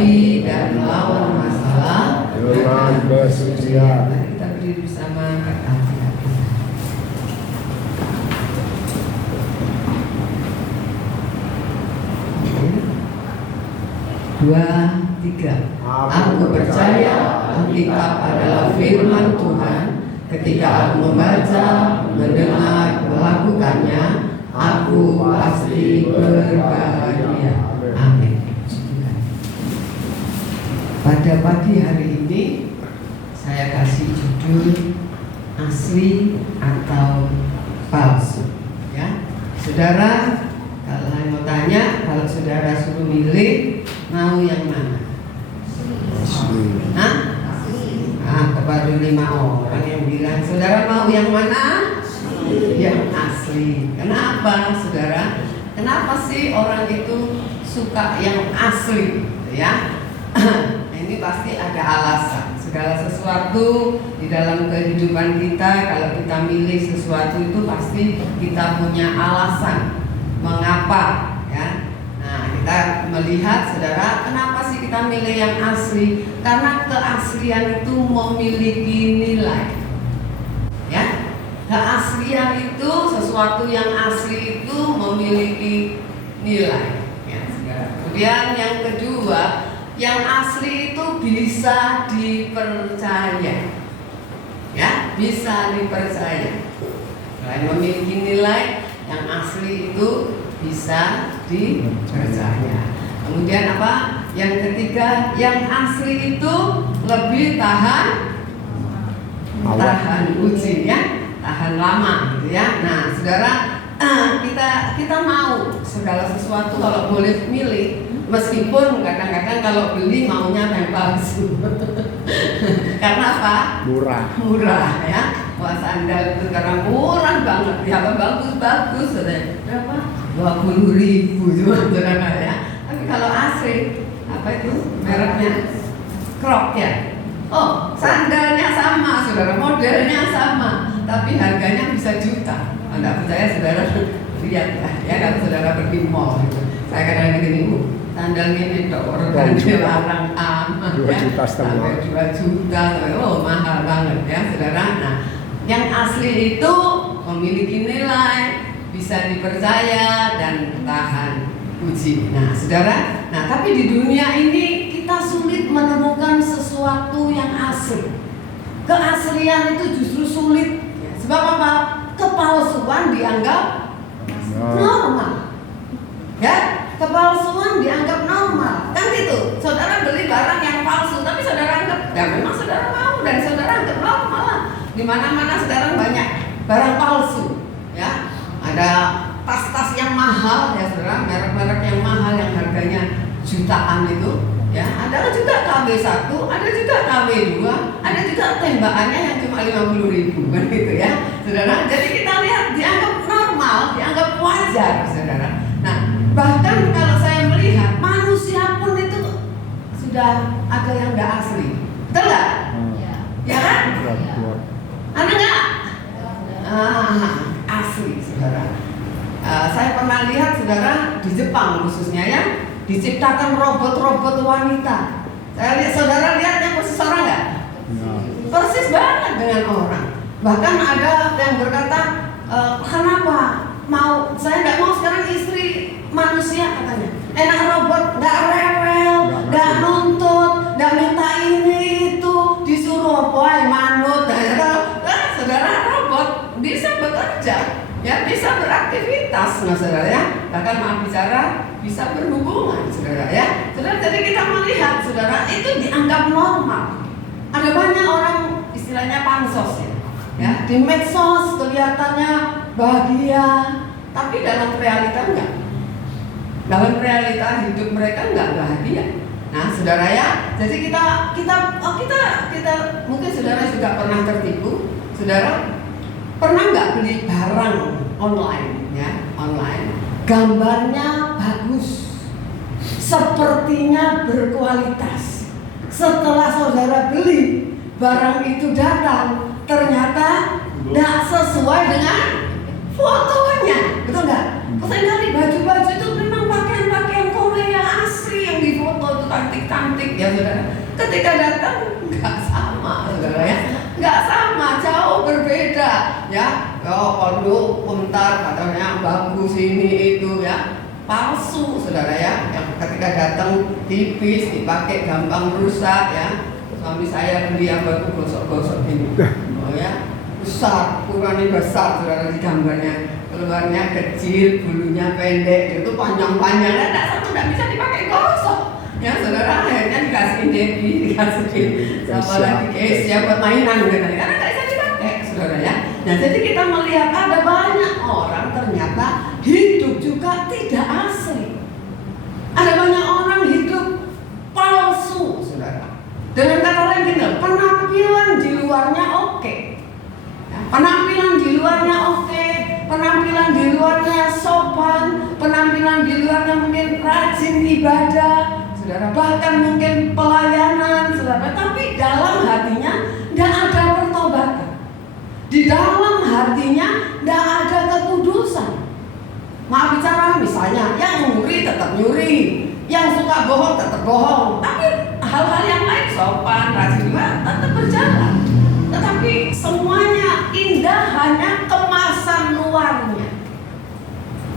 menghadapi dan melawan masalah dengan kesucian. Mari kita berdiri bersama hati-hati. 2, 3. Aku percaya Alkitab adalah firman Tuhan. Ketika aku membaca, mendengar, melakukannya, aku pasti berbahagia. Amin. Pada pagi hari ini saya kasih judul asli atau palsu. Ya, saudara, kalau saya mau tanya, kalau saudara suruh milih, mau yang mana? Hah? Baru 5 orang yang bilang, saudara mau yang mana? Yang asli. Kenapa, saudara? Kenapa sih orang itu suka yang asli? Ya, ini pasti ada alasan. Segala sesuatu di dalam kehidupan kita, kalau kita milih sesuatu itu pasti kita punya alasan. Mengapa? Ya. Nah, kita melihat, saudara, kenapa sih kita milih yang asli? Karena keaslian itu memiliki nilai. Ya, keaslian itu, sesuatu yang asli itu memiliki nilai. Ya, saudara. Kemudian yang kedua, yang asli itu bisa dipercaya. Ya, bisa dipercaya. Selain memiliki nilai, yang asli itu bisa dipercaya. Kemudian apa? Yang ketiga, yang asli itu lebih tahan uji, ya, tahan lama, gitu ya. Nah, saudara, kita mau segala sesuatu kalau boleh milih, meskipun kadang-kadang kalau beli maunya yang palsu. Karena apa? Murah, ya. Wah, sandal itu sekarang murah banget, ya, bagus-bagus, saudara. Berapa? 20.000 cuma, saudara, ya. Tapi kalau asli, apa itu mereknya? Crocs, ya. Oh, sandalnya sama, saudara, modelnya sama, tapi harganya bisa juta. Anda percaya, saudara? Lihat ya, kalau saudara pergi mall gitu. Saya kadang-kadang gini, sandal ini orang dilarang aman, 2,5 ya, juta sampai 2 juta, oh mahal banget, ya, saudara. Nah, yang asli itu memiliki nilai, bisa dipercaya dan tahan uji. Nah, saudara, tapi di dunia ini kita sulit menemukan sesuatu yang asli. Keaslian itu justru sulit. Ya, sebab apa? Kepalsuan dianggap normal. Ya, kepalsuan dianggap normal. Kan gitu. Saudara beli barang yang palsu, tapi saudara anggap, ya memang saudara mau dan saudara anggap normal lah. Di mana-mana sekarang banyak barang palsu. Ya, ada tas-tas yang mahal, ya saudara, merek-merek yang mahal yang harganya jutaan itu, ya, ada juga KW1, ada juga KW2, ada juga tembakannya yang cuma 50.000, kan gitu, ya, saudara. Jadi kita lihat dianggap normal, dianggap wajar, saudara. Nah, bahkan kalau saya melihat manusia pun itu sudah ada yang nggak asli, betul nggak? Ya kan? Ada nggak? Asli, saudara. Saya pernah lihat, saudara, di Jepang khususnya, ya, diciptakan robot-robot wanita. Saya lihat, saudara lihatnya persis orang nggak? Persis banget dengan orang. Bahkan ada yang berkata, kenapa saya nggak mau sekarang istri manusia, katanya. Enak robot, nggak rewel, nggak nuntut, nggak minta ini itu, disuruh manut. Saudara, robot bisa bekerja, ya, bisa beraktivitas, nah, saudara, ya. Bahkan maaf bicara bisa berhubungan, saudara, ya. Saudara, jadi kita melihat, saudara, itu dianggap normal. Ada banyak orang istilahnya pansos, ya. Di medsos kelihatannya bahagia, tapi dalam realita enggak. Dalam realita hidup mereka enggak bahagia. Nah, saudara, ya. Jadi kita mungkin saudara juga pernah tertipu. Saudara pernah nggak beli barang online, ya, online, gambarnya bagus, sepertinya berkualitas. Setelah saudara beli, barang itu datang, ternyata nggak sesuai dengan fotonya, betul nggak? Seringkali baju-baju itu memang pakaian-pakaian Korea asli yang difoto itu cantik-cantik. ketika datang nggak sama, saudara ya, nggak sama, jauh berbeda ya. Kalau bentar katanya bagus ini itu ya, palsu saudara ya. Yang ketika datang tipis, dipakai gampang rusak ya. Suami saya beli yang baru gosok-gosok ini, oh ya, besar, ukurannya besar saudara di gambarnya. Keluarnya kecil, bulunya pendek, itu panjang-panjang, tidak bisa dipakai gosok. Ya saudara, akhirnya dikasih Debbie, dikasih siapa lagi Kesia buat mainan gitu, karena nggak bisa dipakai, saudara ya. Nah jadi kita melihat ada banyak orang ternyata hidup juga tidak asli. Ada banyak orang hidup palsu, saudara. Dengan kata lain gini, penampilan di luarnya oke. Penampilan di luarnya oke, penampilan di luarnya sopan, penampilan di luarnya mungkin rajin ibadah, saudara, bahkan mungkin pelayanan, saudara, tapi dalam hatinya tidak ada pertobatan. Di dalam hatinya tidak ada kekudusan. Maaf bicara, misalnya yang nyuri tetap nyuri, yang suka bohong tetap bohong, tapi hal-hal yang lain sopan, rajin ibadah tetap berjalan. Tetapi semuanya indah, hanya kemasan luarnya.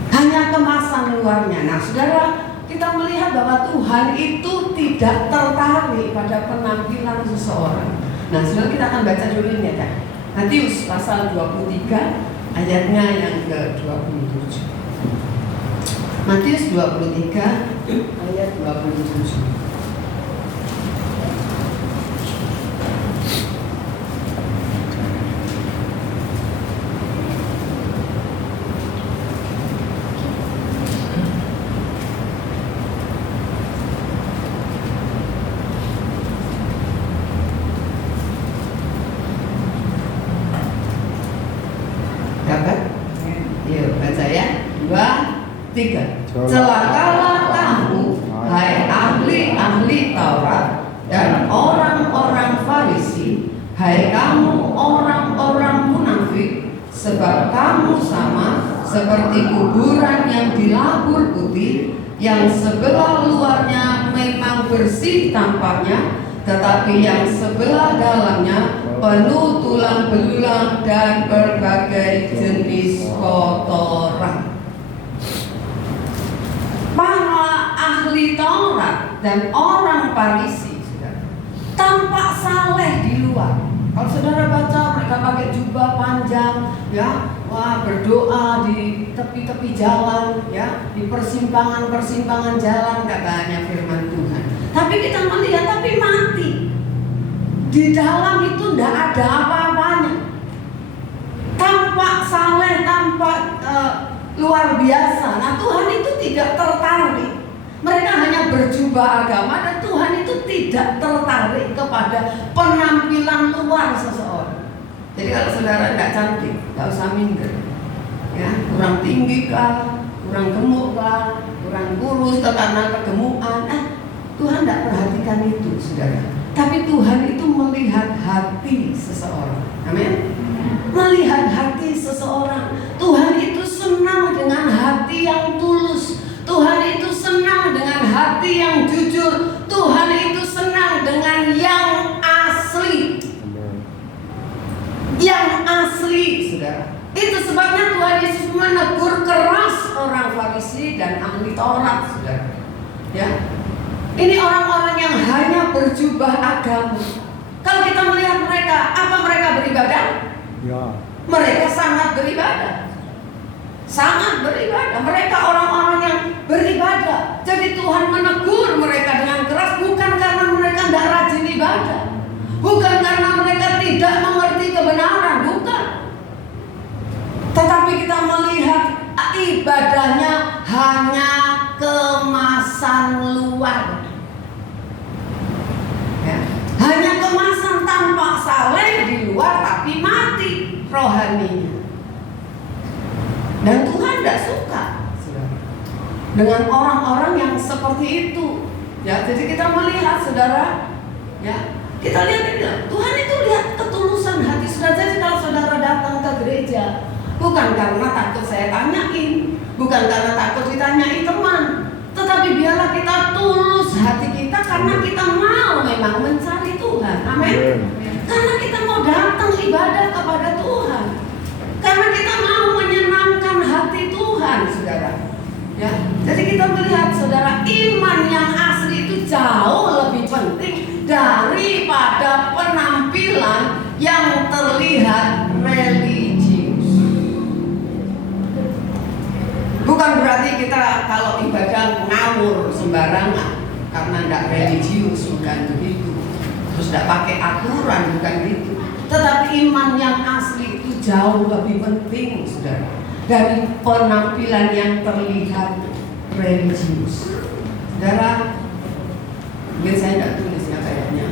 Hanya kemasan luarnya. Nah saudara, kita melihat bahwa Tuhan itu tidak tertarik pada penampilan seseorang. Nah saudara, kita akan baca dulu ini ya. Matius pasal 23 ayatnya yang ke-27. Matius 23 ayat 27. Celakalah kamu, hai ahli-ahli Taurat dan orang-orang Farisi, hai kamu orang-orang munafik, sebab kamu sama seperti kuburan yang dilabur putih, yang sebelah luarnya memang bersih tampaknya, tetapi yang sebelah dalamnya penuh tulang belulang dan berbagai jenis kotoran. Para ahli Taurat dan orang Farisi tampak saleh di luar. Kalau saudara baca, mereka pakai jubah panjang, ya, wah, berdoa di tepi-tepi jalan, ya, di persimpangan-persimpangan jalan, katanya firman Tuhan. Tapi kita melihat, tapi mati. Di dalam itu tidak ada apa-apanya. Tampak saleh, tampak luar biasa. Nah Tuhan itu tidak tertarik. Mereka hanya berjubah agama, dan Tuhan itu tidak tertarik kepada penampilan luar seseorang. Jadi kalau saudara tidak cantik, tidak usah minder, ya, kurang tinggi kah, kurang gemuk kah, kurang kurus karena kegemukan, Tuhan tidak perhatikan itu, saudara. Tapi Tuhan itu melihat hati seseorang. Amin. Melihat hati seseorang. Tuhan itu senang dengan hati yang tulus. Tuhan itu senang dengan hati yang jujur. Tuhan itu senang dengan yang asli. Yang asli, saudara. Itu sebabnya Tuhan Yesus menegur keras orang Farisi dan ahli Taurat, saudara. Ya, ini orang-orang yang hanya berjubah agama. Kalau kita melihat mereka, apa mereka beribadah? Ya. Mereka sangat beribadah. Sangat beribadah. Mereka orang-orang yang beribadah. Jadi Tuhan menegur mereka dengan keras, bukan karena mereka tidak rajin ibadah, bukan karena mereka tidak mengerti kebenaran, bukan. Tetapi kita melihat ibadahnya hanya kemasan luar, ya. Hanya kemasan, tampak saleh di luar tapi mati rohaninya. Dan Tuhan tidak suka dengan orang-orang yang seperti itu. Ya, jadi kita melihat, saudara, ya, kita lihat ini, Tuhan itu lihat ketulusan hati saudara. Jadi kalau saudara datang ke gereja, bukan karena takut saya tanyain, bukan karena takut ditanyai teman, tetapi biarlah kita tulus hati kita karena kita mau memang memang mencari Tuhan. Amin. Karena kita mau datang ibadah kepada Tuhan. Karena kita mau menyenangkan hati Tuhan, saudara. Ya, jadi kita melihat, saudara, iman yang asli itu jauh lebih penting daripada penampilan yang terlihat religius. Bukan berarti kita kalau ibadah ngawur sembarangan karena tidak religius, bukan begitu. Terus tidak pakai aturan, bukan gitu. Tetapi iman yang asli itu jauh lebih penting, saudara, dari penampilan yang terlihat religius. Saudara, mungkin saya tidak tulis ya kayaknya.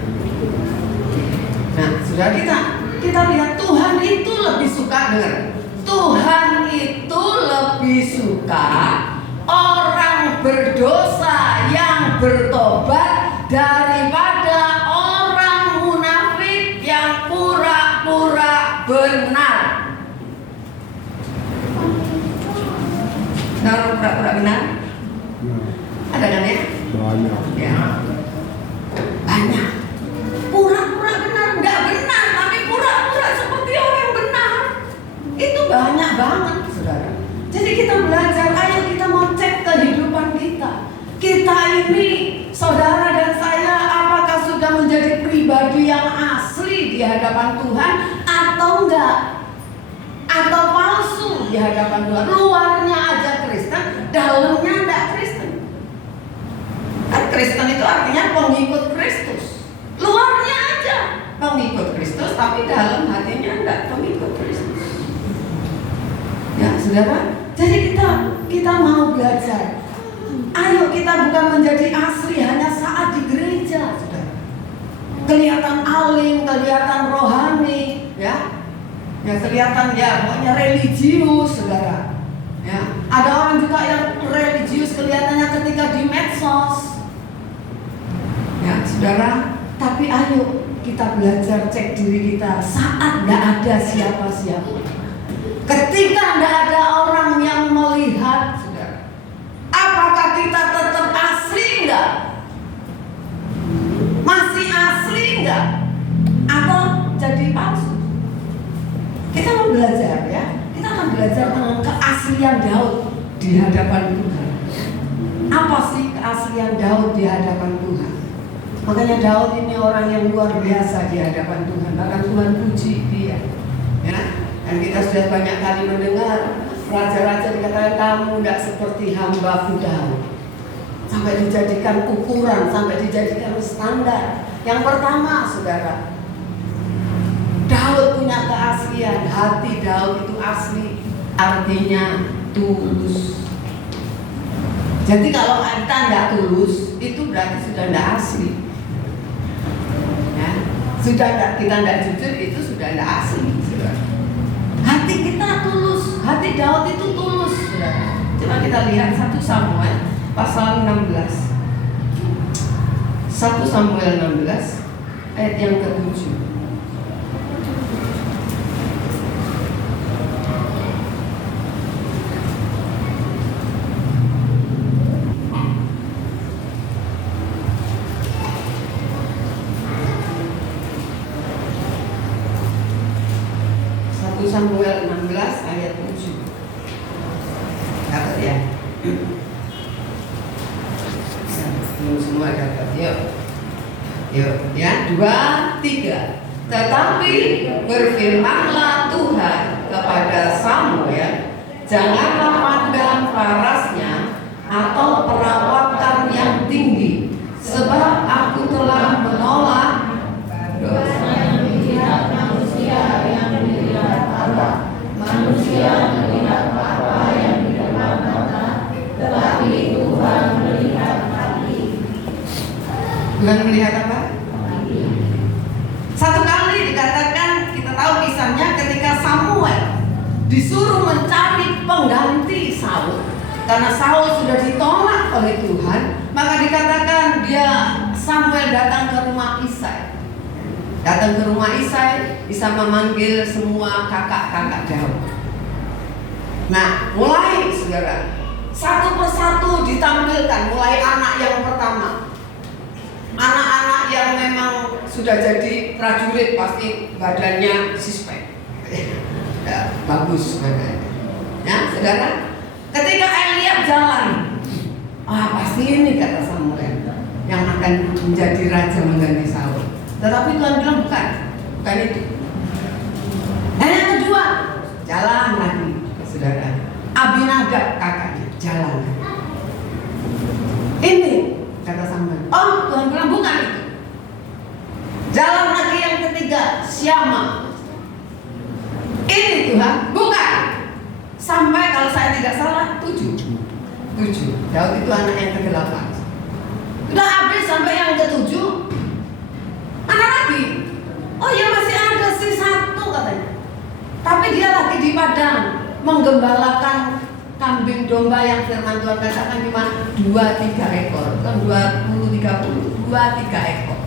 Nah, saudara, kita lihat Tuhan itu lebih suka, dengar, Tuhan itu lebih suka orang berdosa yang bertobat daripada orang munafik yang pura-pura benar. Nah, pura-pura benar? Ada kan ya? Banyak. Ya. Banyak. Pura-pura benar, nggak benar, tapi pura-pura seperti orang benar. Itu banyak banget, saudara. Jadi kita belajar, ayo kita mau cek kehidupan kita. Kita ini, saudara dan saya, apakah sudah menjadi pribadi yang asli di hadapan Tuhan atau enggak? Atau palsu di hadapan Tuhan? Luarnya aja Kristen, dalamnya enggak Kristen. Kan Kristen itu artinya pengikut Kristus. Luarnya aja pengikut Kristus, tapi dalam hatinya enggak pengikut Kristus. Ya, saudara. Jadi kita mau belajar. Ayo kita bukan menjadi asli hanya saat di gereja, saudara. Kelihatan alim, kelihatan rohani, ya. Ya kelihatan ya, pokoknya religius, saudara. Ya, ada orang juga yang religius kelihatannya ketika di medsos. Ya, saudara. Tapi ayo kita belajar cek diri kita saat nggak ada siapa-siapa. Ketika tidak ada orang yang melihat, saudara, apakah kita tetap asli enggak? Masih asli enggak? Atau jadi palsu? Kita mau belajar ya. Kita akan belajar tentang keaslian Daud di hadapan Tuhan. Apa sih keaslian Daud di hadapan Tuhan? Makanya Daud ini orang yang luar biasa di hadapan Tuhan. Bahkan Tuhan puji dia. Ya. Dan kita sudah banyak kali mendengar raja-raja dikatakan kamu tidak seperti hamba-Ku Daud. Sampai dijadikan ukuran, sampai dijadikan standar. Yang pertama, saudara, Daud punya keaslian. Hati Daud itu asli, artinya tulus. Jadi kalau kita tidak tulus, itu berarti sudah tidak asli. Ya, sudah kita tidak jujur, itu sudah tidak asli. Hati kita tulus, hati Daud itu tulus. Coba kita lihat 1 Samuel pasal 16. 1 Samuel 16 ayat yang ke-7. Samuel 16 ayat 7. Dapat ya? Belum semua dapat. Yuk ya, 2, 3. Tetapi berfirmanlah Tuhan kepada Samuel, janganlah pandang parasnya atau perawakan yang tinggi, sebab aku telah menolak dosa. Manusia melihat apa yang di depan mata, tetapi Tuhan melihat hati. Tuhan melihat apa? Hati. Satu kali dikatakan, kita tahu kisahnya ketika Samuel disuruh mencari pengganti Saul. Karena Saul sudah ditolak oleh Tuhan, maka dikatakan Samuel datang ke rumah Isai. Datang ke rumah Isai, bisa memanggil semua kakak-kakak Daud. Nah, mulai saudara, satu persatu ditampilkan. Mulai anak yang pertama, anak-anak yang memang sudah jadi prajurit pasti badannya sispek. Ya, bagus badannya. Ya, saudara. Ketika Eliab jalan, pasti ini kata Samuel yang akan menjadi raja mengganti Saul. Tetapi Tuhan bilang bukan itu. Dan yang kedua, jalan lagi, saudara. Abinadab kakaknya jalan. Ini kata Samuel. Tuhan bilang bukan itu. Jalan lagi yang ketiga, Syama. Ini Tuhan, bukan. Sampai kalau saya tidak salah 7. Daud itu anak yang ke-8. Sudah habis sampai yang ke-7. Mana lagi? Ya masih ada si 1 katanya. Tapi dia lagi di padang menggembalakan kambing domba yang firman Tuhan katakan cuma 2-3 ekor. Bukan 20-30, 2-3 ekor.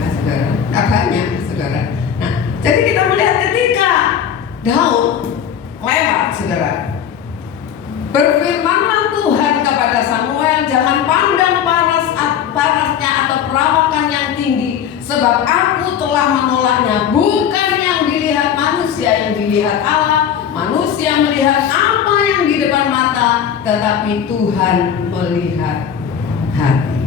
Ya saudara, tak banyak saudara. Nah, jadi kita melihat ketika Daud lewat saudara, berfirmanlah Tuhan kepada Samuel, jangan pandang parasnya atau perawakan yang tinggi, sebab aku telah menolaknya. Bukan yang dilihat manusia, yang dilihat Allah. Manusia melihat apa yang di depan mata, tetapi Tuhan melihat hati.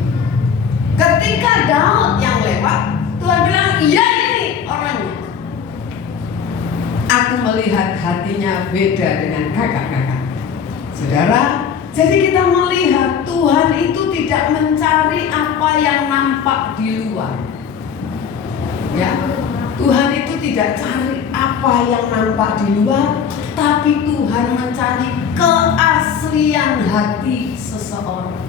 Ketika Daud yang lewat, Tuhan bilang, iya ini orangnya. Aku melihat hatinya beda dengan kakak-kakak. Saudara, jadi kita melihat Tuhan itu tidak mencari apa yang nampak di luar. Ya, Tuhan itu tidak cari apa yang nampak di luar, tapi Tuhan mencari keaslian hati seseorang.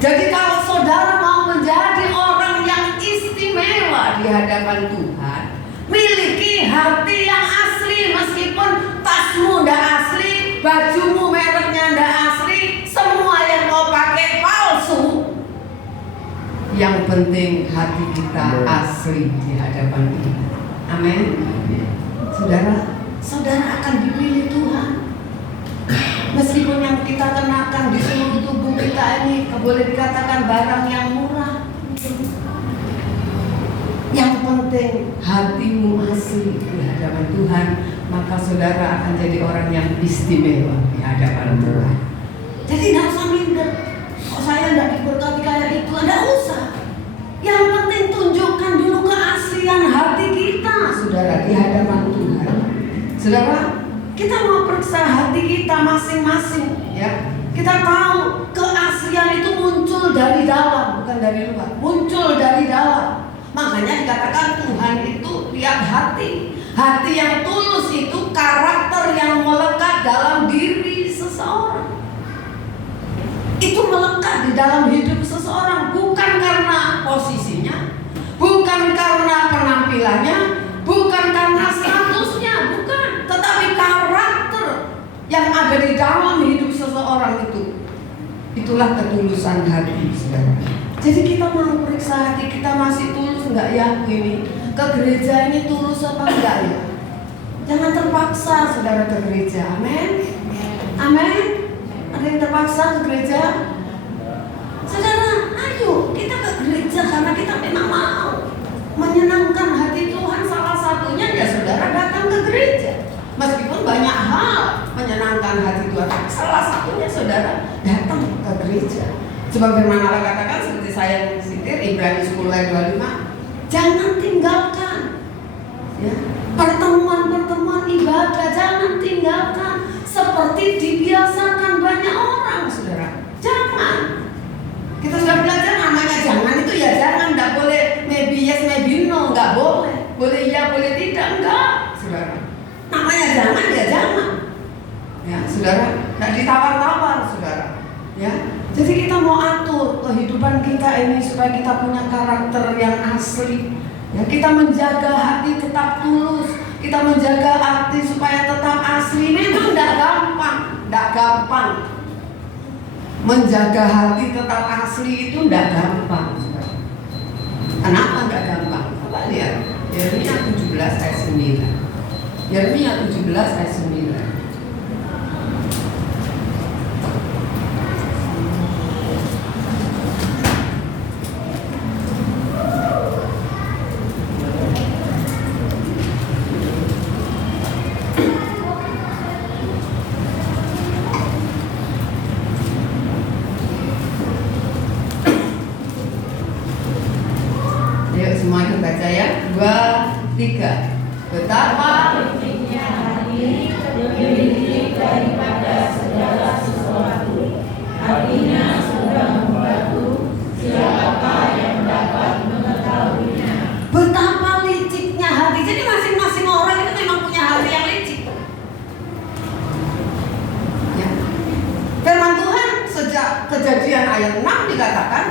Jadi kalau saudara mau menjadi orang yang istimewa di hadapan Tuhan, miliki hati yang asli. Meskipun tasmu ndak asli, bajumu mereknya ndak asli, semua yang kau pakai palsu, yang penting hati kita asli di hadapan Tuhan. Amin. Saudara akan dipilih Tuhan. Meskipun yang kita kenakan di seluruh tubuh kita ini boleh dikatakan barang yang murah, yang penting hatimu asli di hadapan Tuhan, maka saudara akan jadi orang yang istimewa di hadapan Tuhan. Jadi tidak usah minder, kok saya tidak diberkati kayak itu, tidak usah. Yang penting tunjukkan dulu keaslian hati kita, saudara, di hadapan Tuhan. Saudara, kita mau periksa hati kita masing-masing, ya. Kita tahu keaslian itu muncul dari dalam, bukan dari luar. Muncul dari dalam. Makanya dikatakan Tuhan itu lihat hati. Hati yang tulus itu karakter yang melekat dalam diri seseorang. Itu melekat di dalam hidup seseorang, bukan karena posisinya, bukan karena penampilannya, bukan karena statusnya, bukan. Tetapi karakter yang ada di dalam hidup seseorang itu, itulah ketulusan hati, saudara. Jadi kita mau periksa hati kita masih tulus enggak ya aku ini? Ke gereja ini tulus apa enggak ya? Jangan terpaksa saudara ke gereja. Amin. Amin. Ada yang terpaksa ke gereja? Saudara, ayo kita ke gereja karena kita memang mau menyenangkan hati Tuhan. Salah satunya ya saudara datang ke gereja. Meskipun banyak hal menyenangkan hati Tuhan, salah satunya saudara datang ke gereja. Sebab firman Allah katakan seperti saya sitir Ibrani 10:25, jangan tinggalkan ya, pertemuan-pertemuan ibadah, jangan tinggalkan seperti dibiasakan banyak orang, saudara. Jangan. Kita sudah belajar namanya jangan itu ya jangan, tidak boleh maybe yes maybe no, nggak boleh. Boleh iya boleh tidak, enggak, saudara. Namanya jangan ya jangan. Ya, saudara, tidak ditawar-tawar, saudara. Ya. Jadi kita mau atur kehidupan kita ini supaya kita punya karakter yang asli. Ya, kita menjaga hati tetap tulus, kita menjaga hati supaya tetap asli. Memang tidak gampang. Menjaga hati tetap asli itu tidak gampang. Kenapa tidak gampang? Coba lihat Yeremia 17 ayat 9. Yeremia 17 ayat 9. semua ikut baca ya. 2, 3. Betapa liciknya hati lebih licik daripada segala sesuatu. Hatinya sudah membatu, siapakah yang dapat mengetahuinya? betapa liciknya hati. Jadi masing-masing orang itu memang punya hati yang licik. Ya. Firman Tuhan sejak Kejadian ayat 6 dikatakan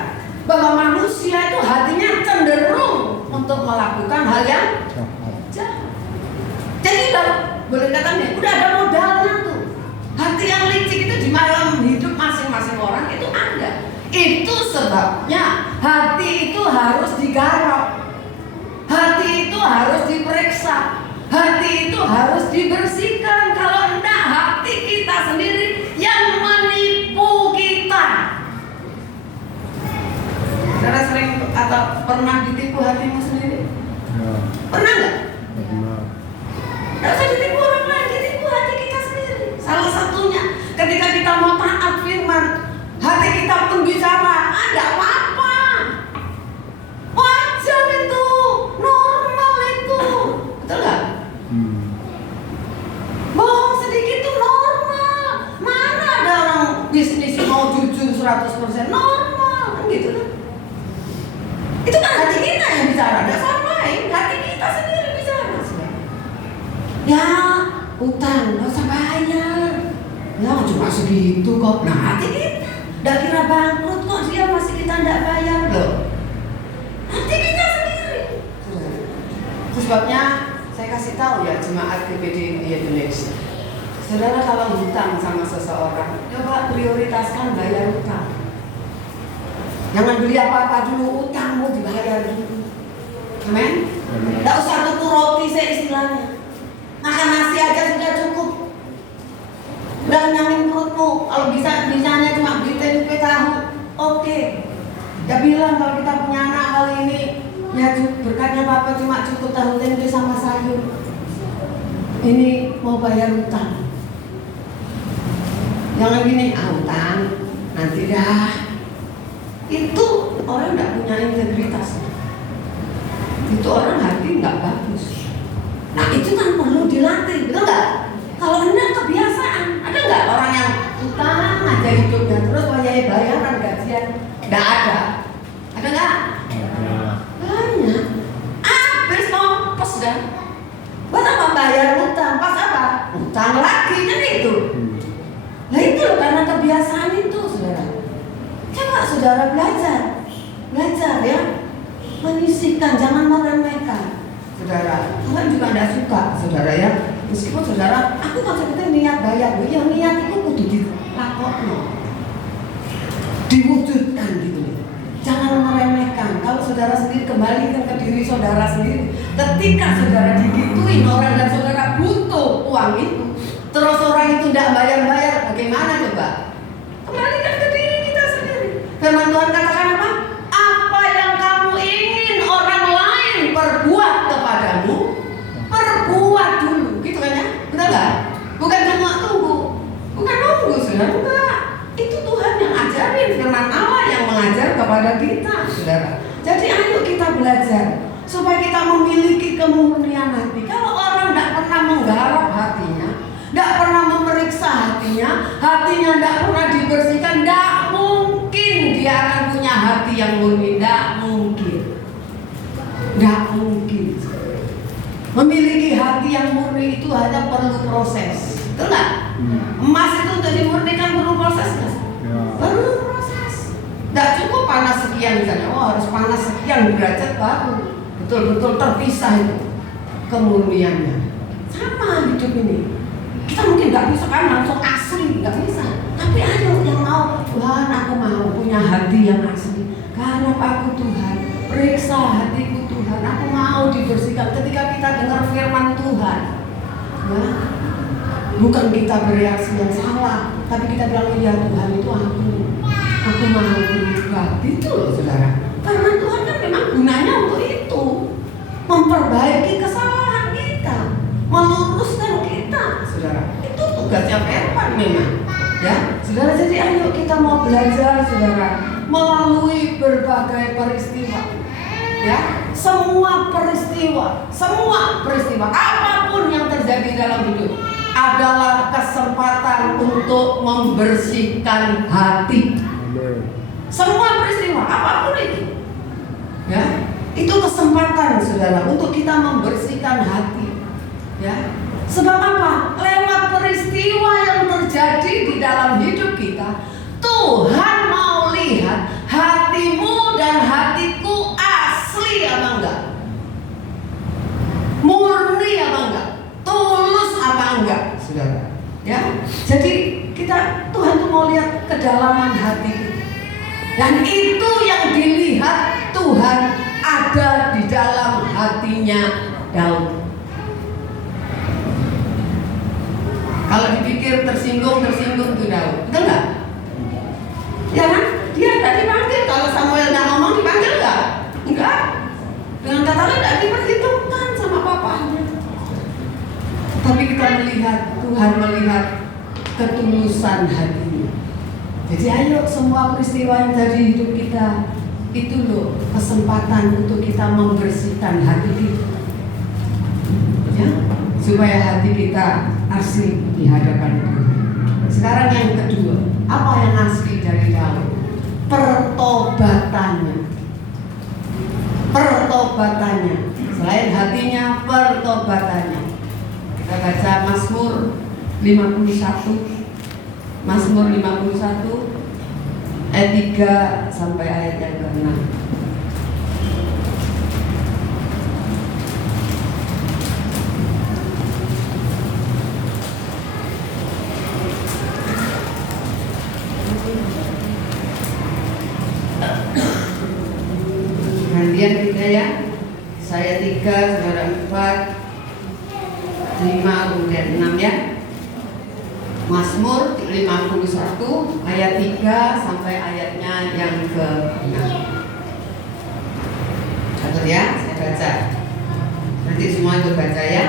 bahwa manusia itu hatinya cenderung untuk melakukan hal yang jahat. Jadi boleh katakan udah ada modalnya tuh. Hati yang licik itu di dalam hidup masing-masing orang itu ada. Itu sebabnya hati itu harus digarap. Hati itu harus diperiksa. Hati itu harus dibersihkan. Kalau enggak, hati kita sendiri yang menipu kita. Saudara sering atau pernah ditipu hatimu sendiri? Ya, Pernah nggak? benar. Nggak usah ditipu orang lain, ditipu hati kita sendiri. Salah satunya ketika kita mau taat firman, hati kita pun bicara, ada apa-apa, wajar itu, normal itu, betul nggak? Bohong sedikit itu normal. Mana ada orang bisnis mau jujur 100% normal, kan gitu kan? Itu kan hati kita yang bicara, nggak sama lain, hati kita sendiri bicara. Ya, utang, nggak usah bayar. Ya, cuma segitu kok. Nah, hati kita, nggak kira bangkrut kok dia masih kita nggak bayar loh. Hati kita sendiri. Itu sebabnya saya kasih tahu ya jemaat GPD di Indonesia. Saudara kalau hutang sama seseorang, coba prioritaskan bayar hutang. Jangan beli apa-apa dulu, utangmu dibayar dulu. Amin. Nggak usah tuku roti saya istilahnya. Makan nasi aja sudah cukup. Udah kenyangin perutmu. Kalau bisanya cuma beli tempe tahu, oke. Ya bilang kalau kita punya anak kali ini, ya berkatnya Papa cuma cukup tahu tempe sama sayur. Ini mau bayar utang. Jangan gini, utang nanti dah. Itu orang nggak punya integritas. Itu orang hati nggak bagus. Nah itu kan perlu dilatih, betul nggak? Kalau enggak kebiasaan, ada nggak orang yang utang aja hidupnya terus wajahnya bayaran gajian? Nggak ada. Ada nggak? Banyak. Habis kompos dah. Buat apa bayar utang? Pas apa? Utang lagi kan itu. Nah itu karena kebiasaan itu, saudara. Coba saudara belajar ya, menyisihkan, jangan meremehkan. Saudara, Tuhan juga tidak suka, saudara ya. Meskipun saudara, aku konsepnya niat bayar, ya niat itu kudu dilakoni, diwujudkan gitu. Jangan meremehkan. Kalau saudara sendiri kembalikan ke diri saudara sendiri. Ketika saudara digituin orang dan saudara butuh uang itu, terus orang itu tidak bayar-bayar, bagaimana coba? Kembalikan ke diri kita sendiri. Firman Tuhan katakan apa? Apa yang kamu ingin orang lain perbuat kepadamu, perbuat dulu, gitu kan ya? Betul nggak? Bukan cuma tunggu, bukan nunggu, saudara. Enggak. Itu Tuhan yang ajarin, firman Allah yang mengajar kepada kita, saudara. Jadi ayo kita belajar supaya kita memiliki kemurnian hati. Kalau orang tidak pernah menggarap hatinya, tidak pernah memeriksa hatinya tidak pernah dibersihkan, tidak mungkin dia akan punya hati yang murni. Tidak mungkin. Memiliki hati yang murni itu hanya perlu proses. Betul nggak? Emas itu untuk dimurnikan perlu proses nggak? Ya. Perlu proses. Tidak cukup panas sekian misalnya. Harus panas sekian derajat baru betul-betul terpisah itu kemurniannya. Sama hidup ini. Kita mungkin nggak bisa kan langsung asli, nggak bisa. Tapi ayo yang mau, Tuhan aku mau punya hati yang asli. Karena aku Tuhan, periksa hatiku Tuhan. Aku mau dibersihkan. Ketika kita dengar firman Tuhan, ya, bukan kita bereaksi yang salah, tapi kita bilang ya Tuhan itu aku mau berubah. Itu loh saudara. Firman Tuhan kan memang gunanya untuk itu, memperbaiki kesalahan kita, meluruskan kita, saudara. Itu tugasnya firman memang. Ya, saudara, jadi ayo kita mau belajar, saudara, melalui berbagai peristiwa. Ya, semua peristiwa apapun yang terjadi dalam hidup adalah kesempatan untuk membersihkan hati. Semua peristiwa apapun itu, ya, itu kesempatan saudara untuk kita membersihkan hati. Ya, sebab apa? Lewat peristiwa yang terjadi di dalam hidup kita, Tuhan mau lihat hatimu dan hatiku asli apa enggak, murni apa enggak, tulus apa enggak, saudara. Ya, jadi Tuhan tuh mau lihat kedalaman hati kita. Dan itu yang dilihat Tuhan ada di dalam hatinya Daud. Kalau dipikir tersinggung tuh Daud, betul nggak? Ya kan? Dia tidak dipanggil. Kalau Samuel nggak ngomong dipanggil nggak? Enggak. Dengan kata lain tidak diperhitungkan sama papanya. Tapi kita melihat, Tuhan melihat ketulusan hatinya. Jadi ayo, semua peristiwa yang terjadi di hidup kita itu loh kesempatan untuk kita membersihkan hati kita, ya, supaya hati kita asli di hadapan Tuhan. Sekarang yang kedua, apa yang asli dari Daud? Pertobatannya. Selain hatinya, pertobatannya. Kita baca Mazmur 51 ayat 3 sampai ayat yang ke-6. Gantian kita ya. Saya 3, saudara 4, 5, kemudian 6 ya. Mazmur 51 ayat 3 sampai ayatnya yang ke-6. Catat ya, saya baca. Nanti semua itu baca ya.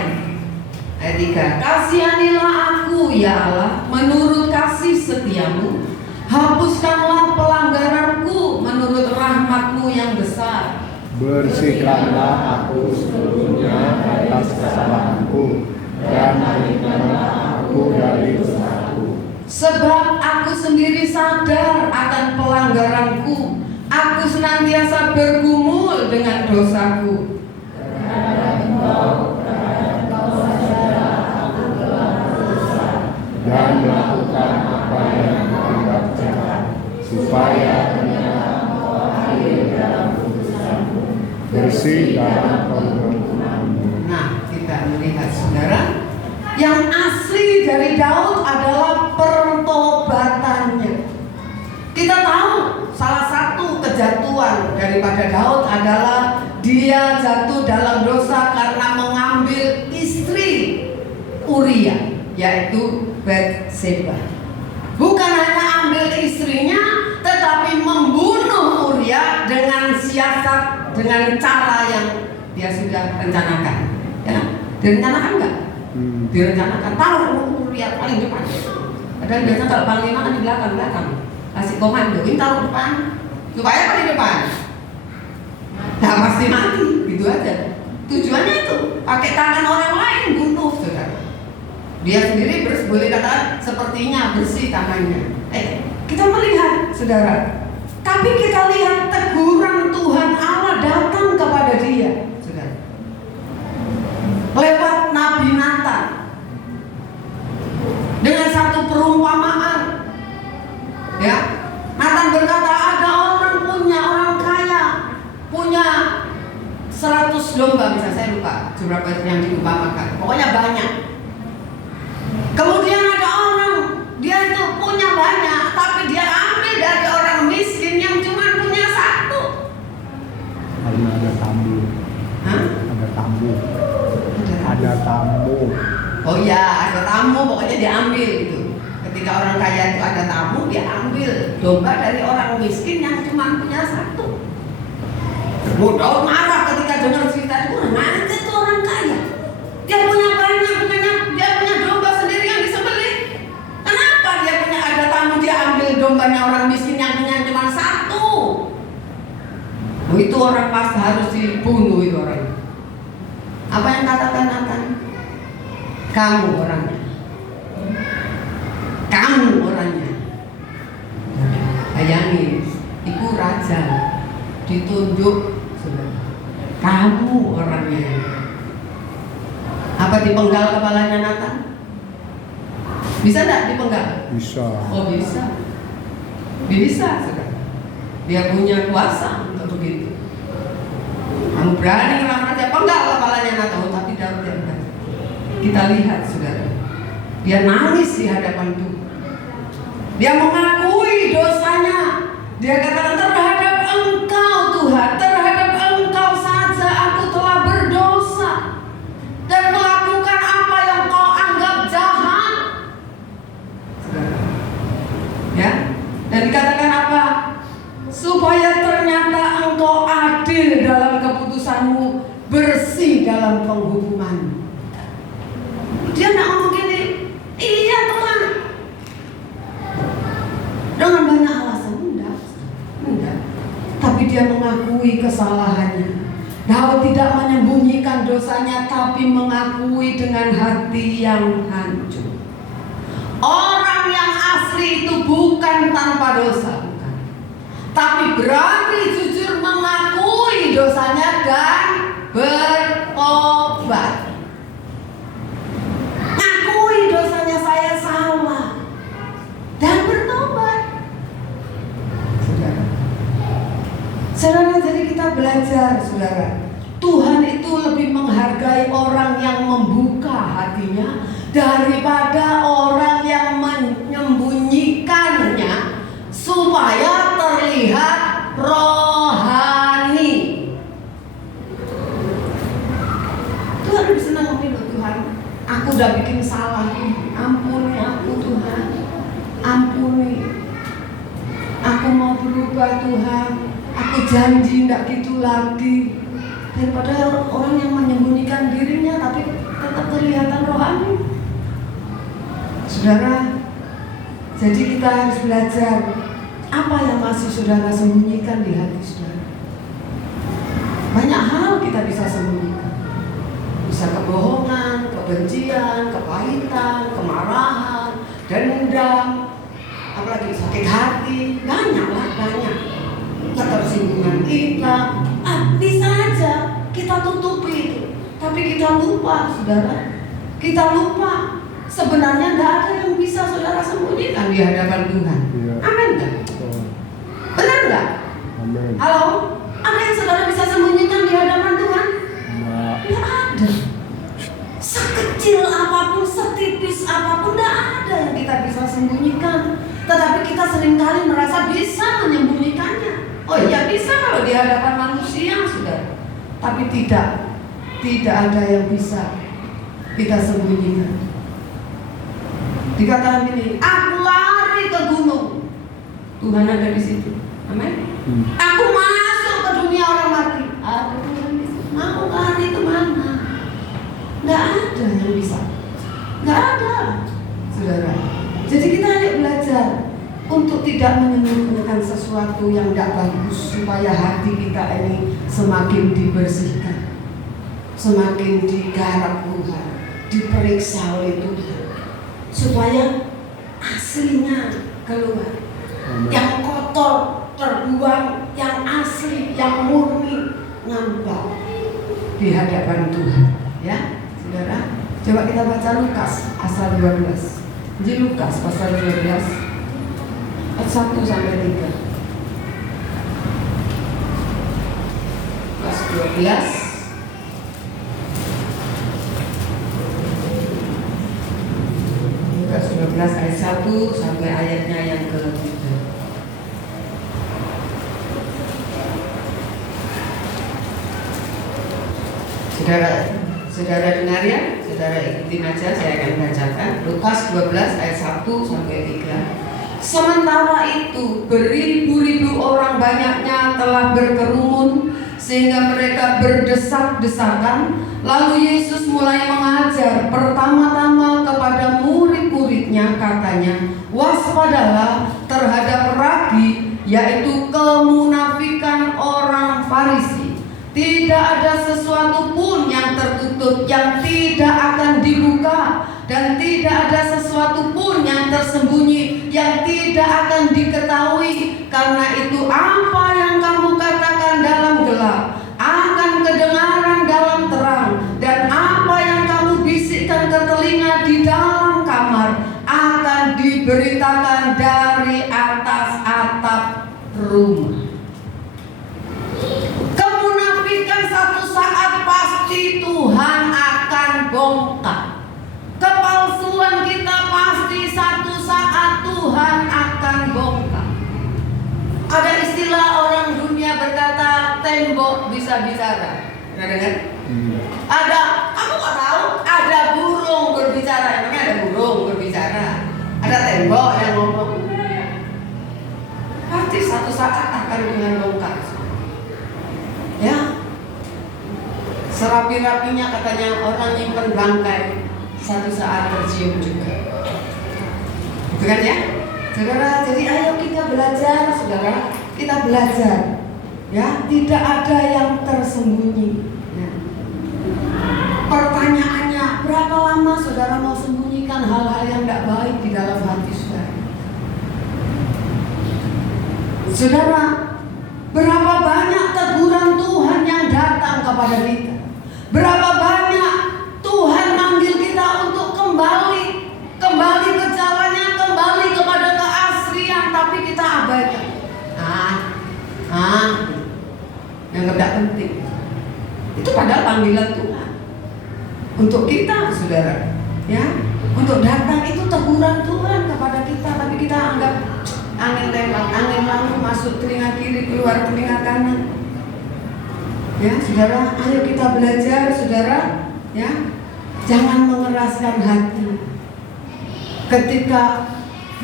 Ayat 3. Kasihanilah aku ya Allah menurut kasih setiamu. Hapuskanlah pelanggaranku menurut rahmat-Mu yang besar. Bersihkanlah aku seluruhnya atas kesalahanku dan berikanlah aku dari dosaku. Sebab aku sendiri sadar akan pelanggaranku, aku senantiasa bergumul dengan dosaku. Dan melakukan apa yang dianggap jahat, supaya bersih dalam penghukuman-Mu. Nah, kita melihat saudara, yang asli dari Daud adalah pertobatannya. Kita tahu salah satu kejatuhan daripada Daud adalah dia jatuh dalam dosa karena mengambil istri Uria, yaitu Batseba. Bukan hanya ambil istrinya, tetapi membunuh Uria dengan siasat, dengan cara yang dia sudah rencanakan. Ya, direncanakan enggak? Direncanakan. Taruh Uria paling depan. Padahal biasanya kalau panglima kan di belakang. Kasih komando, ini taruh depan, supaya paling depan. Nah, pasti mati, gitu aja. Tujuannya itu pakai tangan orang lain bunuh, saudara. Dia sendiri boleh katakan sepertinya bersih tangannya. Kita melihat, saudara. Tapi kita lihat teguran Tuhan Allah datang kepada dia, saudara. Lewat Nabi Natan dengan satu perumpamaan. Ya, Natan berkata ada orang kaya punya 100 domba, misalnya, saya lupa berapa yang diumpamakan. Pokoknya banyak. Kemudian ada orang, dia itu punya banyak, tapi dia ambil dari orang miskin yang cuma punya 1. Karena ada tamu. Hah? Ada tamu. Oh iya, ada tamu, pokoknya dia ambil itu. Ketika orang kaya itu ada tamu, dia ambil domba dari orang miskin yang cuma punya 1. Daud marah ketika dengar cerita itu. Mana itu orang kaya? Dia punya banyak, dia punya domba sendiri yang disembelih. Kenapa dia punya ada tamu, dia ambil dombanya orang miskin yang punya cuma 1? Oh itu orang pasti harus dibunuh itu orang. Apa yang katakan Nathan? Kamu orangnya. Kamu orangnya. Bayangin, itu raja ditunjuk saudara. Kamu orangnya. Apa dipenggal kepalanya Nathan? Bisa enggak dipenggal? Bisa. Oh bisa. Bisa saudara. Dia punya kuasa untuk begitu. Kamu berani melamar raja, penggal kepalanya Nathan, tapi Daud tidak berani. Kita lihat saudara, dia nangis di hadapan Tuhan. Dia mengakui dosanya. Dia katakan, terhadap Engkau Tuhan, terhadap Engkau saja aku telah berdosa dan melakukan apa yang Kau anggap jahat. Saudara, ya, dan dikatakan apa? Supaya ternyata Engkau adil dalam keputusanmu, bersih dalam penghukumanmu. Dia tidak ngomong gini, iya Tuhan, dengan banyak alasan. Enggak. Tapi dia mengakui kesalahannya. Daud tidak menyembunyikan dosanya, tapi mengakui dengan hati yang hancur. Orang yang asli itu bukan tanpa dosa, bukan. Tapi berani jujur mengakui dosanya dan bertobat. Akui dosanya, saya salah, dan bertobat. Saudara, jadi kita belajar, saudara, Tuhan itu lebih menghargai orang yang membuka hatinya daripada orang yang menyembunyikannya supaya terlihat rohani. Tuhan lebih senang meniru. Tuhan, aku udah bikin salah, ampuni aku Tuhan, ampuni. Aku mau berubah Tuhan. Aku janji tidak gitu lagi. Daripada orang yang menyembunyikan dirinya tapi tetap kelihatan rohani. Saudara, jadi kita harus belajar apa yang masih saudara sembunyikan di hati saudara. Banyak hal kita bisa sembunyikan. Bisa kebohongan, kebencian, kepahitan, kemarahan, dendam, apalagi sakit hati. Banyaklah, banyak. Ketersinggungan kita, bisa aja kita tutupi itu, tapi kita lupa, saudara. Kita lupa sebenarnya tidak ada yang bisa saudara sembunyikan di hadapan Tuhan. Iya. Amin nggak? Benar nggak? Amin. Halo, ada yang saudara bisa sembunyikan di hadapan Tuhan? Tidak ada. Sekecil apapun, setipis apapun, tidak ada yang kita bisa sembunyikan. Tetapi kita seringkali merasa bisa menyembunyikannya. Oh iya bisa kalau di hadapan manusia sudah, tapi tidak ada yang bisa kita sembunyikan. Dikatakan ini, aku lari ke gunung, Tuhan ada di situ. Amin. Aku masuk ke dunia orang mati, ada Tuhan di situ. Mau lari kemana? Nggak ada yang bisa, nggak ada, saudara. Jadi kita ayo belajar untuk tidak menyembunyikan sesuatu yang tidak bagus, supaya hati kita ini semakin dibersihkan, semakin digarap Tuhan, diperiksa oleh Tuhan, supaya aslinya keluar. Amen. Yang kotor terbuang, yang asli, yang murni nampak di hadapan Tuhan. Ya, saudara, coba kita baca Lukas pasal 12. Jadi Lukas pasal 12 ayat 1 sampai 3. Lukas 12 ayat 1 sampai ayatnya yang ke-3. Saudara dengar ya, saudara ikutin aja, saya akan bacakan. Lukas 12 ayat 1 sampai 3. Sementara itu beribu-ribu orang banyaknya telah berkerumun sehingga mereka berdesak-desakan. Lalu Yesus mulai mengajar pertama-tama kepada murid-muridnya, katanya, waspadalah terhadap ragi, yaitu kemunafikan orang Farisi. Tidak ada sesuatu pun yang tertutup yang tidak akan dibuka, dan tidak ada sesuatu pun yang tersembunyi yang tidak akan diketahui. Karena itu apa yang kamu katakan dalam gelap akan kedengaran dalam terang, dan apa yang kamu bisikkan ke telinga di dalam kamar akan diberitakan dari atas atap rumah. Kemunafikan satu saat pasti Tuhan akan bongkar. Kepalsuan kita pasti satu saat Tuhan akan bongkar. Ada istilah orang dunia berkata tembok bisa bicara. Pernah dengar? Ada, kamu kok tahu? Ada burung berbicara. Emangnya ada burung berbicara? Ada tembok yang ngomong. Pasti satu saat akan dengan bongkar. Ya, serapi-rapinya katanya orang nyimpen bangkai satu saat tercium juga. Itu kan ya, saudara. Jadi ayo kita belajar, saudara. Kita belajar, ya. Tidak ada yang tersembunyi. Ya. Pertanyaannya, berapa lama saudara mau sembunyikan hal-hal yang tidak baik di dalam hati saudara? Saudara, berapa banyak teguran Tuhan yang datang kepada kita? Berapa banyak Tuhan manggil kita untuk kembali ke jalannya, kembali kepada keaslian, tapi kita abaikan. Yang tidak penting. Itu padahal panggilan Tuhan untuk kita, saudara. Ya, untuk datang itu teguran Tuhan kepada kita, tapi kita anggap angin lewat, angin lalu masuk telinga kiri, keluar telinga kanan. Ya, saudara, ayo kita belajar, saudara. Ya, jangan mengeraskan hati. Ketika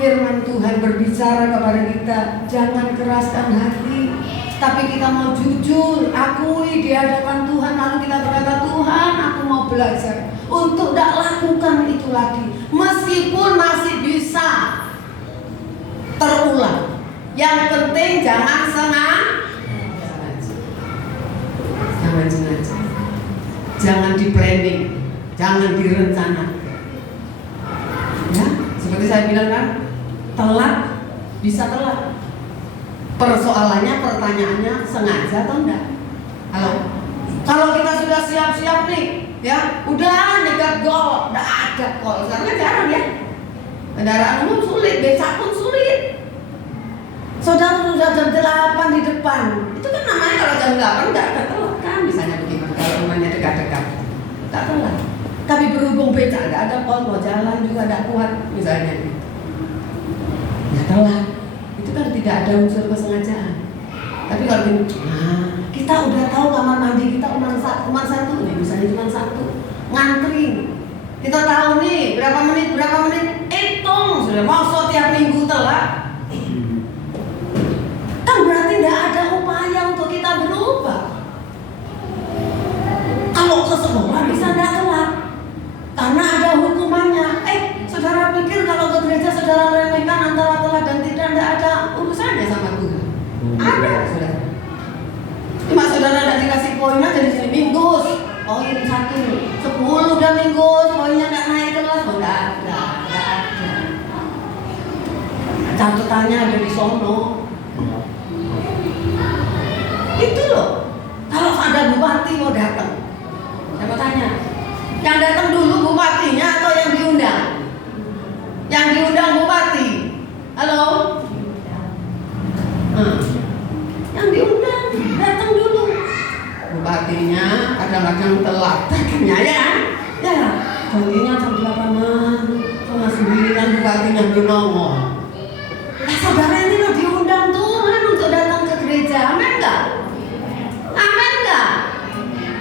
firman Tuhan berbicara kepada kita, jangan keraskan hati. Tapi kita mau jujur, akui di hadapan Tuhan, lalu kita berkata, Tuhan, aku mau belajar untuk tidak lakukan itu lagi, meskipun masih bisa terulang. Yang penting jangan sengaja, jangan di planning, jangan direncanakan. Ya, seperti saya bilang kan, telat bisa telat. Persoalannya, pertanyaannya sengaja atau enggak? Halo? Kalau kita sudah siap-siap nih, ya, udah nyegat gol, udah ada gol. Sekarang jarang ya. Kendaraan umum sulit, becak pun sulit. Saudara sudah jam 8 di depan. Itu kan namanya kalau jam 8 enggak ada telat kan, misalnya bagaimana kalau rumahnya dekat-dekat. Enggak telat. Tapi berhubung becak enggak ada gol, mau jalan juga enggak kuat misalnya. Ya telat. Kan tidak ada unsur kesengajaan. Tapi kalau gini, kita udah tahu kamar mandi kita cuma satu nih, misalnya cuma satu, ngantri. Kita tahu nih berapa menit, hitung sudah mau tiap minggu telat. Kan berarti tidak ada upaya untuk kita berubah. Kalau ke sekolah bisa tidak telat, karena ada hukumannya. Saudara pikir kalau ke gereja saudara remehkan antara telat dan tidak ada urusannya sama Tuhan? Ada, saudara. Cuma saudara tidak dikasih poin aja di sini, minggus, poin 1, 10 udah minggus, poinnya tidak naik kelas, tidak ada. Catatannya ada di sono. Itu loh. Kalau ada bupati mau datang, saya mau tanya, yang datang dulu bupatinya atau yang diundang? Yang diundang bupati. Halo? Yang diundang datang dulu. Bupatinya kadang-kadang telat datangnya ya kan? Ya, gantinya jam 8-an, setengah 9 bupatinya belum nongol. Nah, saudara ini loh diundang Tuhan untuk datang ke gereja. Amin enggak? Amin enggak?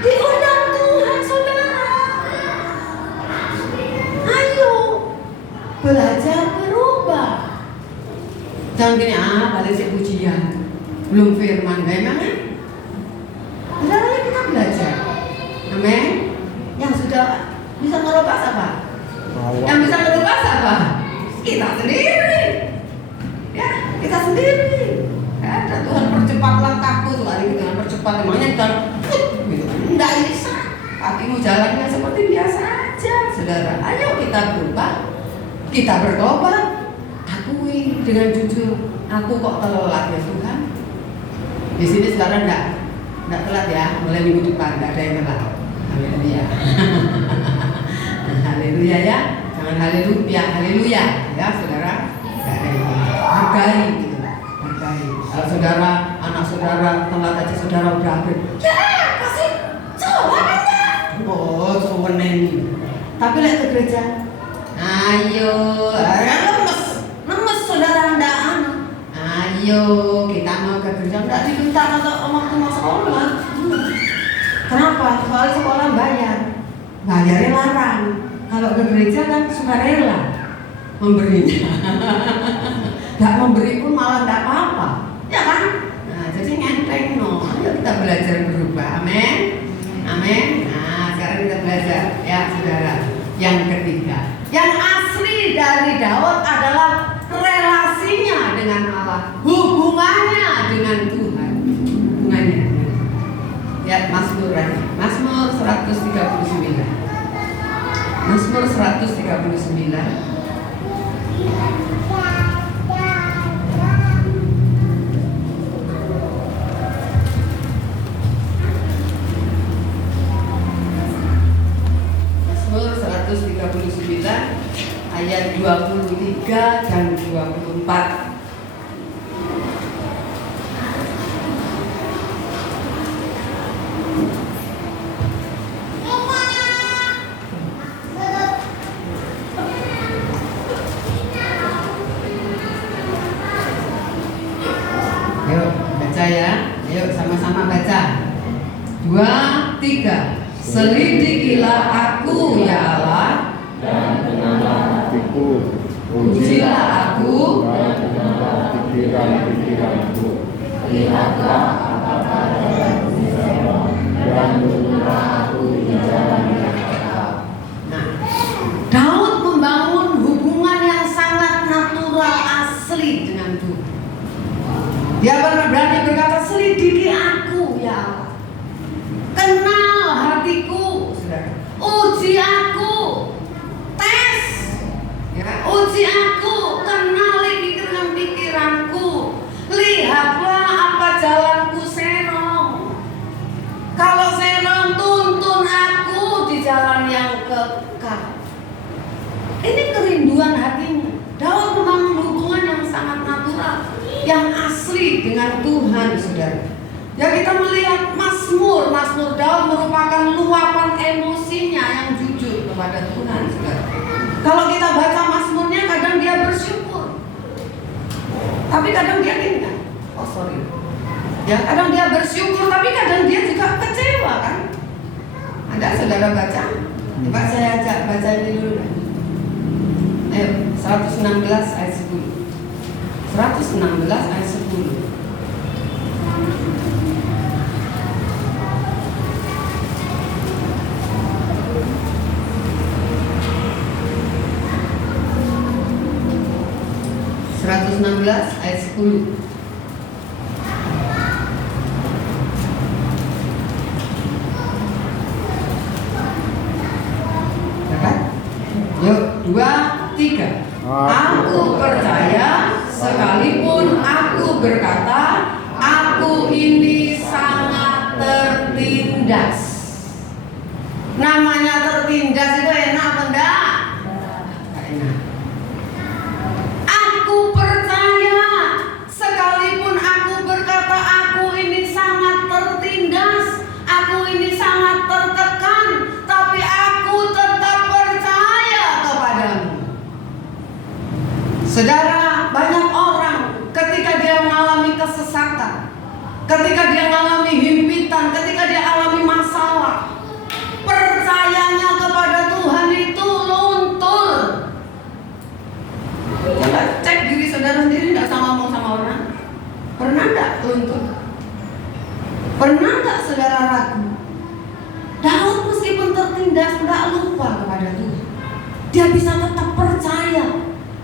Diundang Tuhan, saudara. Ayo belajar berubah. Jangan gini, paling sih pujian, belum firman, memangnya? Saudara, kita belajar. Amin. Yang sudah bisa ngerubah apa? Yang bisa ngerubah apa? Kita sendiri. Ya, kita sendiri. Ya, Tuhan percepat langkahku tuh, hari kita percepat. cepat emangnya dan gitu. Enggak bisa. Kakimu jalannya seperti biasa aja, saudara. Ayo kita berubah, kita bertobat, akui dengan jujur, aku kok telat ya Tuhan. Di sini sekarang enggak telat ya, mulai minggu depan enggak ada yang telat. Haleluya. Haleluya ya, jangan haleluya ya saudara. Enggak ada yang telat. Hargai gitu, hargai. Kalau saudara, anak saudara telat aja saudara udah hampir, ya kasih jawabannya. Oh, sewenang. Tapi lihat ke gereja. Ayo, lemes saudara ndak anu. Ayo, kita mau ke gereja ndak diminta atau waktu mau sekolah. Kenapa? Soalnya sekolah bayarnya larang. Kalau ke gereja kan sukarela memberinya. Nggak memberi pun malah nggak apa-apa, ya kan? Nah, jadi ngenteng no. Ayo kita belajar berubah, amin, amin. Nah, sekarang kita belajar, ya saudara. Yang ketiga, yang asli dari Daud adalah relasinya dengan Allah, hubungannya dengan Tuhan, hubungannya. Ya, Mazmur 139. Mazmur 139. Ayat 23 dan 24. Yuk baca ya, yuk sama-sama baca. 2, 3. Selidikilah aku ya Allah, dan kenallah hatiku, ujilah aku, dan kenallah pikiran-pikiranku. Lihatlah apakah jalanku bersama, dan tuntunlah aku di jalan yang tepat. Nah, Daud membangun hubungan yang sangat natural asli dengan Tuhan. Dia berani berkata, selidiki aku ya Allah, kenal hatiku, saudara. Uji aku, tes, ya, uji aku, kenali pikiran-pikiranku. Lihatlah apa jalanku serong. Kalau serong, tuntun aku di jalan yang kekal. Ini kerinduan hatinya. Daud membangun hubungan yang sangat natural, yang asli dengan Tuhan, saudara. Ya, kita melihat Mazmur Daud merupakan luapan emosinya yang jujur kepada Tuhan, saudara. Kalau kita baca Mazmurnya, kadang dia bersyukur, tapi kadang dia tidak. Ya, kadang dia bersyukur, tapi kadang dia juga kecewa, kan? Ada saudara baca? Coba saya ajak baca ini dulu. Ayo, 116 ayat 10. 116 ayat 10. Ayat 10. Dapat? Yuk, 2, 3. Aku percaya sekalipun aku berkata, aku ini sangat tertindas. Namanya tertindas itu enak apa enggak? Enak. Aku percaya sekalipun aku berkata aku ini sangat tertindas, aku ini sangat tertekan, tapi aku tetap percaya kepadamu. Saudara, banyak orang ketika dia mengalami kesesatan, ketika dia mengalami himpitan, ketika dia alami masalah, percayanya kepada Tuhan itu luntur. Coba cek diri saudara sendiri, tidak sama ngomong sama orang. Pernah enggak luntur? Pernah enggak saudara ragu? Daud meskipun tertindas enggak lupa kepada Tuhan. Dia bisa tetap percaya.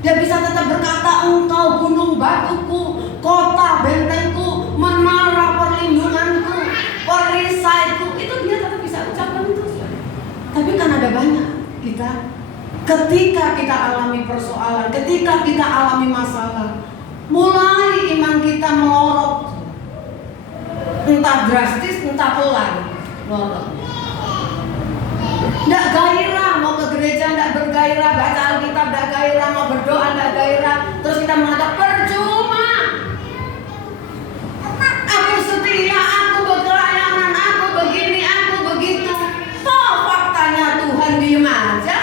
Dia bisa tetap berkata, engkau gunung batuku, kota bentengku, menara perlindunganku. kita, ketika kita alami persoalan, ketika kita alami masalah, mulai iman kita melorot, entah drastis, entah pelan, melorotnya. Nggak gairah, mau ke gereja nggak bergairah, baca Alkitab nggak gairah, mau berdoa nggak gairah, terus kita mengatakan percuma. Aku setia, aku berkelayanan, aku begini, aku begitu. Toh faktanya Tuhan diem aja.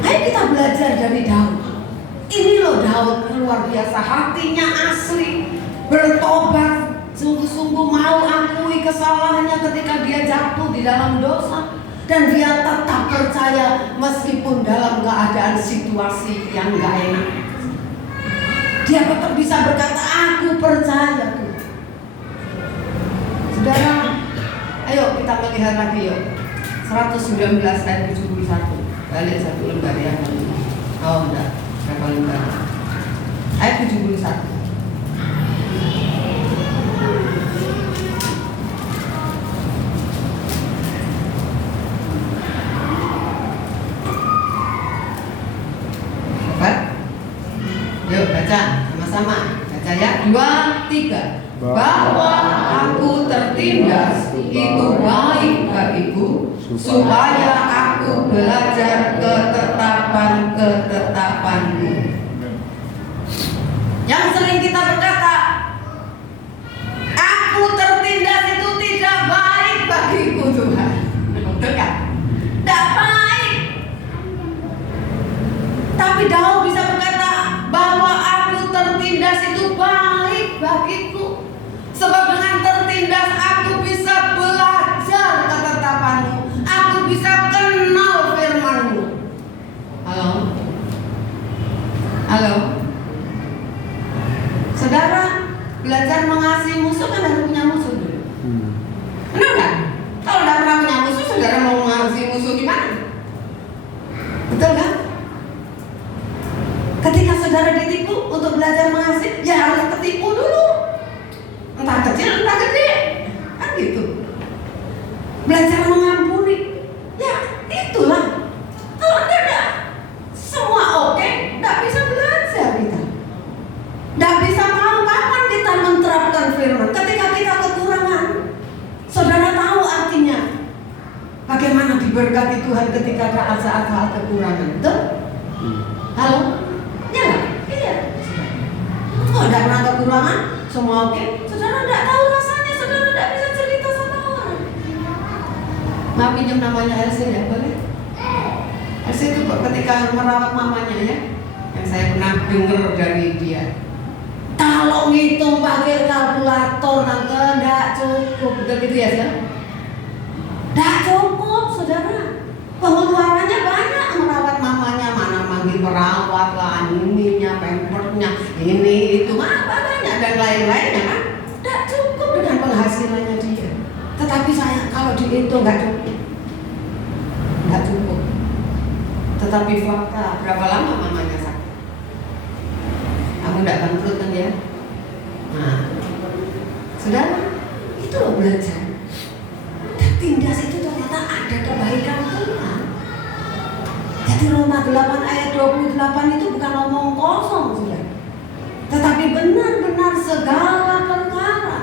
Ayo kita belajar dari Daud. Ini loh Daud luar biasa, hatinya asli, bertobat, sungguh-sungguh mau akui kesalahannya ketika dia jatuh di dalam dosa, dan dia tetap percaya meskipun dalam keadaan situasi yang gak enak. Dia tetap bisa berkata, aku percaya Tuhan. Saudara, ayo kita melihat lagi yuk 119 ayat 71. Balik satu lembar ya. Oh enggak, berapa lembar? Ayat 71. Yuk baca sama-sama. Baca ya, 2, 3. Bahwa aku tertindas itu baik bagiku, supaya aku belajar ketetapanmu. Yang sering kita berkata, aku tertindas itu tidak baik bagiku Tuhan. Betul kan? Tidak baik. Tapi Daud bisa berkata bahwa aku tertindas itu baik bagiku. Sebab dengan tertindas aku bisa belajar ketetapanmu, aku bisa kenal firman-Mu. Halo? Halo? Saudara, belajar mengasihi musuh kan harus punya musuh dulu. Benar kan? Kalau tidak pernah punya musuh, saudara mau mengasihi musuh gimana? Betul kan? Ketika saudara ditipu untuk belajar mengasihi, ya harus ketipu dulu. Entah kecil, entah gede. Kan gitu. Belajar mengampuni. Ya, itulah. Kalau tidak, semua oke, tidak bisa belajar kita. Tidak bisa tahu kapan kita menerapkan firman. Ketika kita kekurangan, saudara tahu artinya bagaimana diberkati Tuhan ketika ada saat-saat kekurangan. Betul? Halo? Ya nggak? Iya. Oh, tidak pernah kekurangan, semua oke. Saudara tidak tahu rasanya, saudara tidak bisa cerita sama orang. Maaf pinjam namanya Elsie ya, boleh? Elsie itu ketika merawat mamanya ya, yang saya pernah dengar dari dia. Kalau ngitung pakai kalkulator nanti tidak cukup, betul gitu ya, saudara? Tidak cukup, saudara. Pengeluarannya banyak merawat mamanya, mana manggil perawat lah, ininya, pampersnya, ini itu, apa banyak dan lain-lainnya kan? Tidak cukup dengan penghasilannya dia. Tetapi saya kalau dihitung nggak cukup, nggak cukup. Tetapi fakta berapa lama mamanya sakit? Aku tidak bangkrut kan ya? Nah, saudara, itu loh belajar. Tindas itu ternyata ada kebaikan Tuhan. Jadi Roma 8 ayat 28 itu bukan omong kosong, saudara. Tetapi benar-benar segala perkara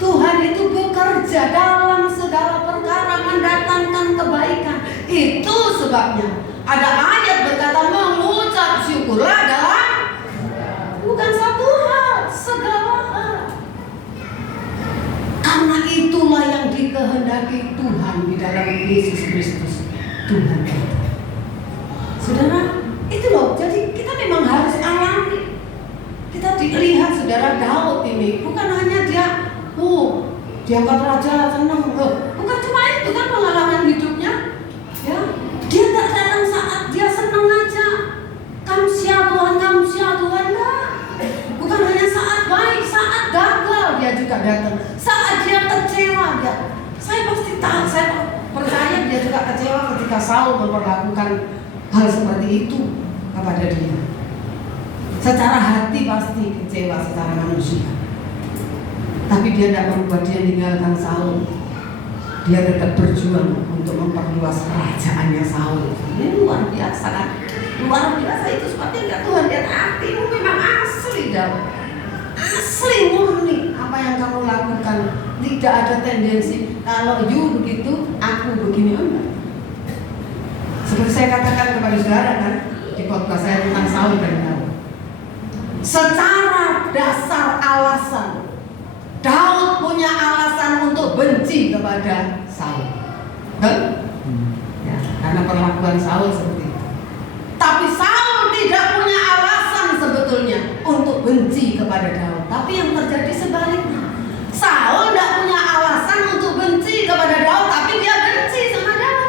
Tuhan itu bekerja dalam segala perkara mendatangkan kebaikan. Itu sebabnya ada ayat berkata mengucap syukurlah adalah bukan satu hal, segala hal. Karena itulah yang dikehendaki Tuhan di dalam Yesus Kristus Tuhan kita. Saudara, itu loh. Jadi kita memang harus alami. Kita dilihat saudara Daud ini bukan hanya dia, diangkat raja senang, bukan cuma itu kan pengalaman hidupnya. Ya, dia tak datang saat dia senang aja. Kamsia Tuhan lah. Bukan hanya saat baik, saat gagal dia juga datang. Saat dia kecewa dia. Saya pasti tahu, saya percaya dia juga kecewa ketika Saul memperlakukan hal seperti itu kepada dia. Secara hati pasti kecewa secara manusia. Tapi dia tidak membuat dia meninggalkan Saul. Dia tetap berjuang untuk memperluas kerajaannya Saul. Ini luar biasa kan? Luar biasa itu sebabnya enggak Tuhan lihat hatimu memang asli Daud. Asli murni apa yang kamu lakukan. Tidak ada tendensi kalau you begitu, aku begini, enggak. Seperti saya katakan kepada saudara kan di podcast saya tentang Saul dan Daud. Secara dasar alasan, Daud punya alasan untuk benci kepada Saul. Ya, karena perlakuan Saul seperti itu. Tapi Saul tidak punya alasan sebetulnya untuk benci kepada Daud. Tapi yang terjadi sebaliknya. Saul tidak punya alasan untuk benci kepada Daud, tapi dia benci sama Daud.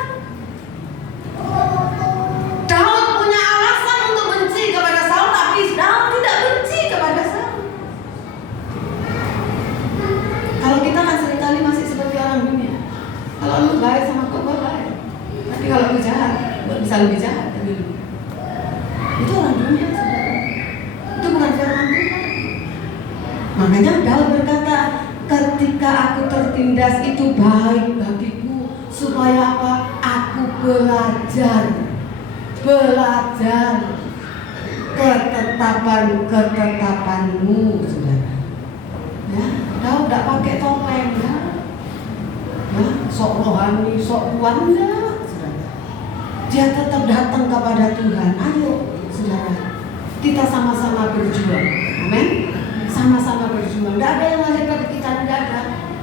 Daud punya alasan untuk benci kepada Saul, tapi Daud tidak benci kepada Saul. Kalau kita kan seringkali masih seperti orang dunia. Kalau lu baik sama gue baik, tapi kalau lu jahat, gue bisa lebih jahat dari lu. Itu orang dunia, saudara. Itu bukan firman Tuhan. Makanya Daud berkata, ketika aku tertindas itu baik bagiku, supaya apa? Aku belajar ketetapanmu, saudara. Ya, Daud tidak pakai topeng, ya. Sok rohani, sok kuat, enggak, saudara. Dia tetap datang kepada Tuhan. Ayo, saudara, kita sama-sama berjuang. Amin. Sama-sama berjuang. Tidak ada yang hebat kita, tidak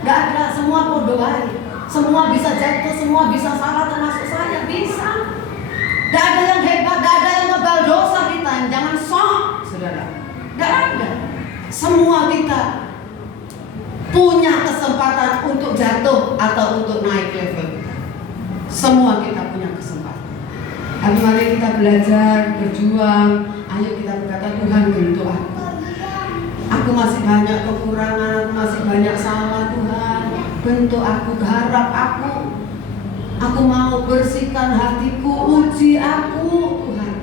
ada. Semua podo aja. Semua bisa jatuh, semua bisa salah, termasuk saya bisa. Tidak ada yang hebat, tidak ada yang ngebal dosa kita. Jangan sok, saudara. Tidak ada. Semua kita punya kesempatan untuk jatuh atau untuk naik level. Semua kita punya kesempatan. Tapi mari kita belajar, berjuang. Ayo kita berkata, Tuhan bentuk aku. Aku masih banyak kekurangan, aku masih banyak salah, Tuhan. Bentuk aku, garap aku. Aku mau bersihkan hatiku, uji aku, Tuhan.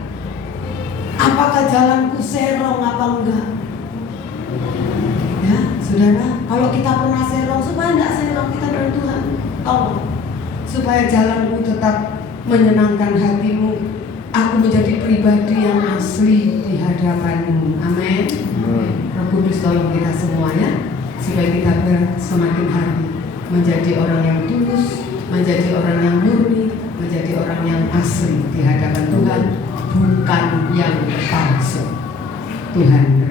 Apakah jalanku serong apa enggak? Ya, saudara, kalau kita pernah serong, supaya enggak serong, kita dengan Tuhan tolong. Supaya jalanmu tetap menyenangkan hatimu. Aku menjadi pribadi yang asli di hadapanmu. Amin. Roh Kudus tolong kita semuanya, supaya kita semakin hari menjadi orang yang tulus, menjadi orang yang murni, menjadi orang yang asli di hadapan Tuhan, bukan yang palsu. Tuhan